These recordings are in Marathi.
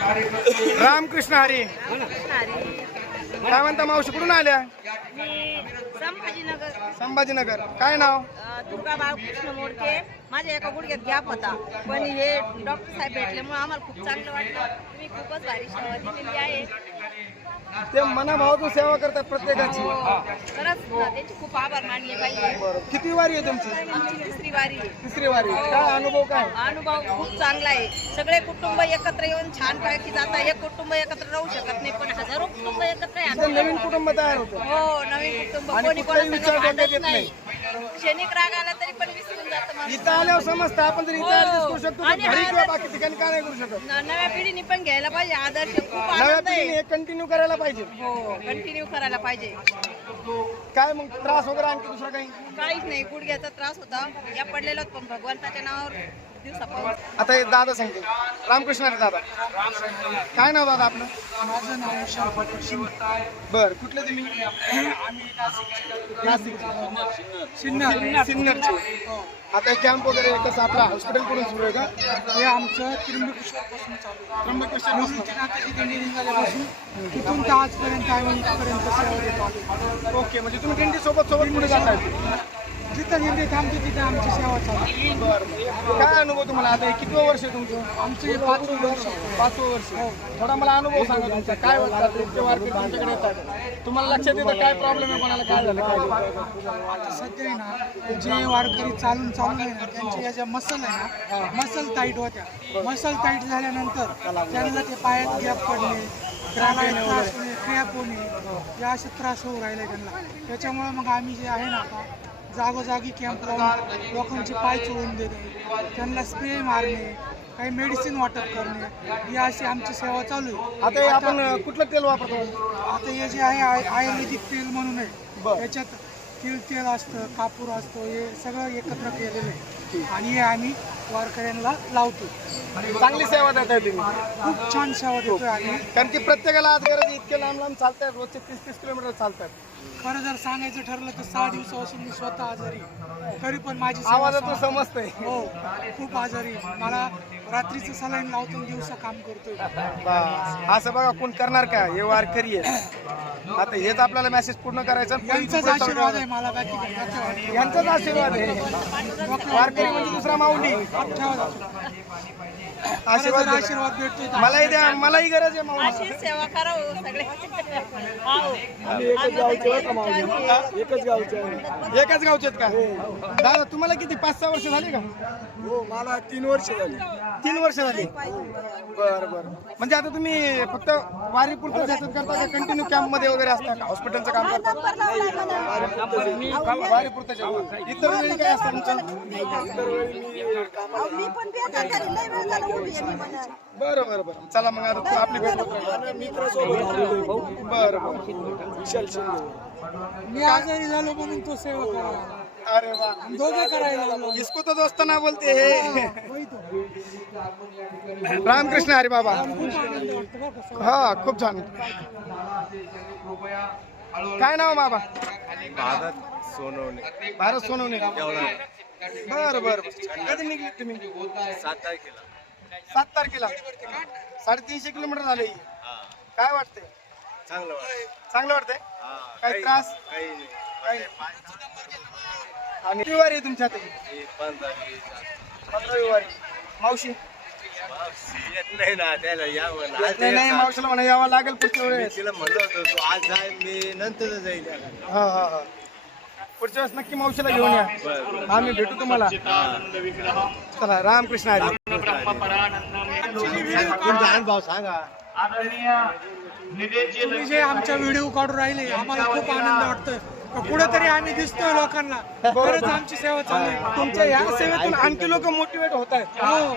रामकृष्ण हरी. काय म्हणता मावशी, कुठून आल्या? संभाजीनगर. संभाजीनगर. काय नाव? दुर्गा बाळकृष्ण मोडके. माझ्या एका गुडघ्यात गॅप होता, पण हे डॉक्टर साहेब भेटल्यामुळे आम्हाला खूप चांगलं वाटलं. तुम्ही खूपच भारी सेवा दिलेली आहे. ते मनाभावातून सेवा करतात प्रत्येकाची. खरंच त्याचे खूप आभार मानले पाहिजे. किती वारी आहे तुमची? आमची तिसरी वारी आहे. तिसरी वारी. काय अनुभव काय? अनुभव खूप चांगला आहे. सगळे कुटुंब एकत्र येऊन छान पैकी जाता. एक कुटुंब एकत्र राहू शकत नाही, पण हजारो कुटुंब एकत्र आहे. नवीन कुटुंब तयार होतं. हो, नवीन कुटुंब. आणि कोणी कुठलाही कोणाला विचार डोक्यात भांडत येत नाही. क्षणिक राग आला तरी पण विसरून जातं माणूस. इथं आल्यावर समजतं आपण जर इथं ऍडजस्ट करू शकतो तर आणि घरी किंवा आदर्श- बाकी ठिकाणी का नाही करू शकत? नव्या पिढीने पण घ्यायला पाहिजे आदर्श. खूप नव्या आनंद आहे. पिढीने कंटिन्यू करायला पाहिजे. हो, कंटिन्यू करायला पाहिजे. काय मग त्रास वगैरे आणखी दुसरा काही? काहीच नाही. गुडघ्याचा त्रास होता, या पडलेला, पण भगवंताच्या नावावर दिवसापासून. आता हे दादा सांगते. रामकृष्ण हरी दादा. काय नाव दादा आपलं? माझं नाव बर, कुठले तुम्ही? नाशिक. सिन्नरचे. आता कॅम्प वगैरे कसं आपला हॉस्पिटल कडून सुरू आहे का? हे आमचं त्र्यंबकेश्वरपासून चालू आहे. त्र्यंबकेश्वर मुलींच्या नात्याची दिंडी निघाल्यापासून तिथून तर आजपर्यंत आम्ही इथपर्यंत सेवा देत आलो. ओके, म्हणजे तुम्ही दिंडी सोबत पुढे जाताय. जिथं दिंडी थांबते तिथे आमची सेवा चालू आहे. बरं, काय अनुभव तुम्हाला? आता हे कितवं वर्ष आहे तुमचं? आमचं हे 5वं वर्ष आहे. 5वं वर्ष. थोडा मला अनुभव सांगा तुमचा. काय वाटतं इतके वारकरी तुमच्याकडे येतात, तुम्हाला लक्षात येतं काय प्रॉब्लेम आहे, कोणाला काय झालं काय नाही? आता सध्या आहे ना, जे वारकरी चालून आहे ना, त्यांच्या या ज्या मसल आहे ना, मसल टाईट होत्या. मसल टाईट झाल्यानंतर त्यांना ते पायात गॅप पडणे, त्रास होणे, क्रॅप होणे, या असे त्रास होऊ राहिले त्यांना. त्याच्यामुळे मग आम्ही जे आहे ना, आता जागोजागी कॅम्प लावून लोकांचे पाय चोळून देणे, त्यांना स्प्रे मारणे, काही मेडिसिन वाटप करणे, ही अशी आमची सेवा चालू आहे. आता हे आपण कुठलं तेल वापरतो? आता हे जे आहे आयुर्वेदिक तेल म्हणून आहे. बरं. याच्यात तेल असतं, कापूर असतो, हे सगळं एकत्र केलेलं आहे आणि हे आम्ही वारकऱ्यांना लावतो. चांगली सेवा देताय तुम्ही. खूप छान सेवा देतोय आम्ही. कारण की प्रत्येकाला आज गरज आहे, इतके लांब लांब चालतात, रोजचे 30-30 किलोमीटर चालतात. खरं जर सांगायचं ठरलं तर 6 दिवसापासून मी स्वतः आजारी आहे. तरी पण माझी सेवा आवाजातून समजतंय. हो, खूप आजारी आहे. मला रात्रीचं सलाईन लावतो, दिवसा काम करतोय. बस. असं बघा कोण करणार का? हे वारकरी आहे. आता हेच आपल्याला मेसेज पूर्ण करायचा. यांचाच आशीर्वाद आहे मला, बाकी काही. यांचाच आशीर्वाद आहे. वारकरी म्हणजे दुसरा माऊली. आशीर्वाद आशीर्वाद भेटतोय. मलाही द्या, मलाही गरज आहे माऊली. अशी सेवा करावं सगळे. एकच गावचे आहेत का? दादा तुम्हाला किती 5-6 वर्ष झाली का? हो, मला 3 वर्ष झाली. 3 वर्ष झाली. बरं बरं. म्हणजे आता तुम्ही फक्त वारी पुरतं जातात करता का कंटिन्यू कॅम्प मध्ये वगैरे असता का? हॉस्पिटलचं काम करता? वारी पुरतं जेवण. इतर वेळी काय असतं तुमचं? बरं बरं बरं. चला मग आता आपली भेट होत राहील. बरं बरं. मी आजारी झालो म्हणून तो सेवा करायला. अरे वा. दोघे करायला लागलो. इसको तो दोस्त ना बोलते हे. रामकृष्ण हरी बाबा. खूप आनंद वाटतो बरं का सेवा. हा, खूप छान. काय नाव बाबा? भारत सोनवणे. भारत सोनवणे. बरं बरं. कधी निघली तुम्ही? 7 तारखेला. 7 तारखेला. 350 किलोमीटर झाले. काय वाटतंय? चांगलं वाटतं. चांगलं वाटतंय? हा, काही त्रास? काही नाही. काही नाही. आणि किती वारी आहे तुमच्या हाती? हे 15 15वी वारी. मावशी? येत नाही ना त्याला यावं ना. आज नाही नाही, मावशीला म्हणा यावं लागेल पुढच्या मी वेळेस. तिला म्हणलं होतं तू आज जाय, मी नंतर जाईल. हा हा हा. पुढच्या वेळेस नक्की मावशीला घेऊन या. आम्ही भेटू तुम्हाला. चला, रामकृष्ण हरी. तुमचा अनुभव सांगा. तुम्ही जे आमचा व्हिडिओ काढून राहिले, आम्हाला खूप आनंद वाटतोय. कुठेतरी आम्ही दिसतोय लोकांना. खरंच आमची सेवा चालू आहे. तुमच्या या सेवेतून आणखी लोक मोटिवेट होत आहेत. हो,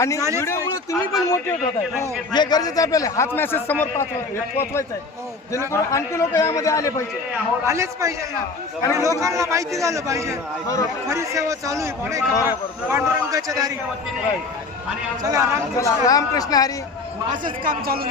आणि व्हिडिओमुळे तुम्ही पण मोटिवेट होत आहे. हे गरजेचं आपल्याला. हाच मेसेज समोर पोहोचवायचा आहे, जेणेकरून आणखी लोक यामध्ये आले पाहिजे. आलेच पाहिजे ना. आणि लोकांना माहिती झालं पाहिजे खरी सेवा चालू आहे म्हणे का पांडुरंगाच्या दारी. चला, रामकृष्ण रामकृष्ण हरी. असंच काम चालू आहे.